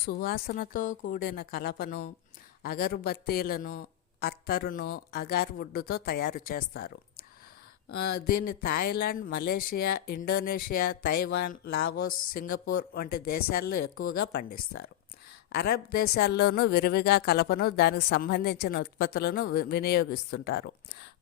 సువాసనతో కూడిన కలపను అగరుబత్తీలను అత్తరును అగార్వుడ్డుతో తయారు చేస్తారు. దీన్ని Thailand Malaysia Indonesia Taiwan Laos Singapore వంటి దేశాల్లో ఎక్కువగా పండిస్తారు. అరబ్ దేశాల్లోనూ విరివిగా కలపను దానికి సంబంధించిన ఉత్పత్తులను వి- వినియోగిస్తుంటారు.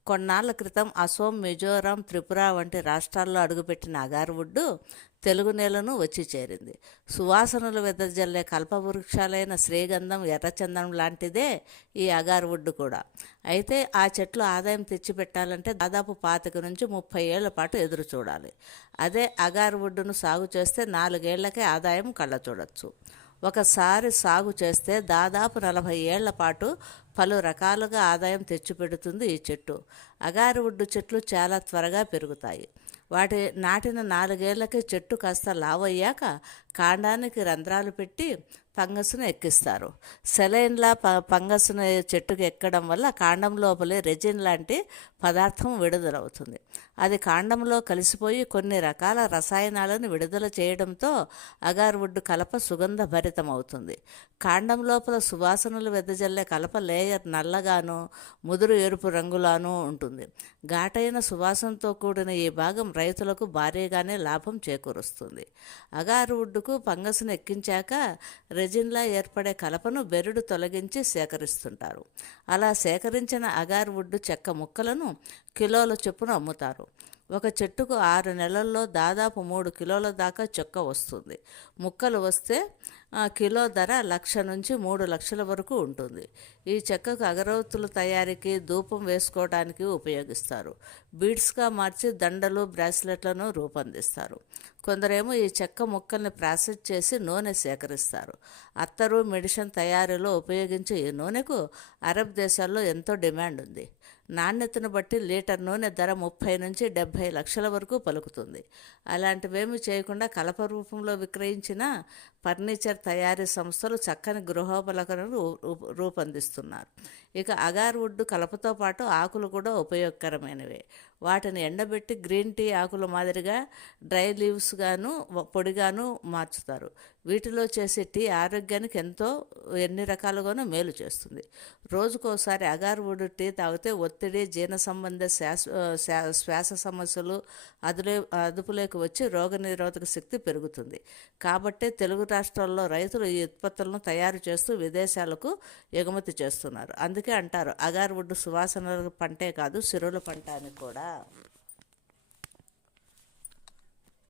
కొన్నాళ్ళ క్రితం అసోం మిజోరాం త్రిపుర వంటి రాష్ట్రాల్లో అడుగుపెట్టిన అగార్వుడ్డు తెలుగు నేలను వచ్చి చేరింది. సువాసనలు వెదజల్లే కల్ప వృక్షాలైన శ్రీగంధం ఎర్రచందనం లాంటిదే ఈ అగార్వుడ్డు కూడా. అయితే ఆ చెట్లు ఆదాయం తెచ్చిపెట్టాలంటే దాదాపు పాతిక నుంచి ముప్పై ఏళ్ళ పాటు ఎదురు చూడాలి. అదే అగార్వుడ్డును సాగు చేస్తే నాలుగేళ్ళకే ఆదాయం కళ్ళ చూడొచ్చు. ఒకసారి సాగు చేస్తే దాదాపు నలభై ఏళ్ళ పాటు పలు రకాలుగా ఆదాయం తెచ్చిపెడుతుంది ఈ చెట్టు. అగారువుడ్డు చెట్లు చాలా త్వరగా పెరుగుతాయి. వాటి నాటిన నాలుగేళ్ళకే చెట్టు కాస్త లావయ్యాక కాండానికి రంధ్రాలు పెట్టి ఫంగస్ను ఎక్కిస్తారు. సెలైన్లా ప ఫంగస్ను చెట్టుకు ఎక్కడం వల్ల కాండం లోపలే రెజిన్ లాంటి పదార్థం విడుదలవుతుంది. అది కాండంలో కలిసిపోయి కొన్ని రకాల రసాయనాలను విడుదల చేయడంతో అగార్వుడ్ కలప సుగంధ భరితమవుతుంది కాండం లోపల సువాసనలు వెదజల్లే కలప లేయర్ నల్లగాను ముదురు ఎరుపు రంగులాను ఉంటుంది. ఘాటైన సువాసనతో కూడిన ఈ భాగం రైతులకు భారీగానే లాభం చేకూరుస్తుంది. అగార్వుడ్కు ఫంగస్ను ఎక్కించాక రెజిన్లా ఏర్పడే కలపను బెరుడు తొలగించి సేకరిస్తుంటారు. అలా సేకరించిన అగార్ వుడ్ చెక్క ముక్కలను కిలోల చొప్పున అమ్ముతారు. ఒక చెట్టుకు ఆరు నెలల్లో దాదాపు మూడు కిలోల దాకా చెక్క వస్తుంది. ముక్కలు వస్తే కిలో ధర లక్ష నుంచి మూడు లక్షల వరకు ఉంటుంది. ఈ చెక్కకు అగరవత్తుల తయారీకి ధూపం వేసుకోవడానికి ఉపయోగిస్తారు. బీడ్స్గా మార్చి దండలు బ్రాస్లెట్లను రూపొందిస్తారు. కొందరేమో ఈ చెక్క ముక్కల్ని ప్రాసెస్ చేసి నూనె సేకరిస్తారు. అత్తరు మెడిసిన్ తయారీలో ఉపయోగించే ఈ నూనెకు అరబ్ దేశాల్లో ఎంతో డిమాండ్ ఉంది. నాణ్యతను బట్టి లీటర్ నూనె ధర ముప్పై నుంచి డెబ్భై లక్షల వరకు పలుకుతుంది. అలాంటివేమీ చేయకుండా కలప రూపంలో విక్రయించిన ఫర్నిచర్ తయారీ సంస్థలు చక్కని గృహోపలకలను రూపొందిస్తున్నారు. ఇక అగార్వుడ్ కలపతో పాటు ఆకులు కూడా ఉపయోగకరమైనవే. వాటిని ఎండబెట్టి గ్రీన్ టీ ఆకుల మాదిరిగా డ్రై లీవ్స్ గాను పొడిగాను మార్చుతారు. వీటిలో చేసే టీ ఆరోగ్యానికి ఎంతో ఎన్ని రకాలుగానూ మేలు చేస్తుంది. రోజుకోసారి అగార్వుడ్ టీ తాగితే ఒత్తిడి జీర్ణ సంబంధ శ్వాస శ్వాస సమస్యలు అదులే అదుపులోకి వచ్చి రోగనిరోధక శక్తి పెరుగుతుంది. కాబట్టే తెలుగు రాష్ట్రాల్లో రైతులు ఈ ఉత్పత్తులను తయారు చేస్తూ విదేశాలకు ఎగుమతి చేస్తున్నారు. అందుకే అంటారు అగార్వుడ్ సువాసనల పంటే కాదు సిరుల పంట అని కూడా. love.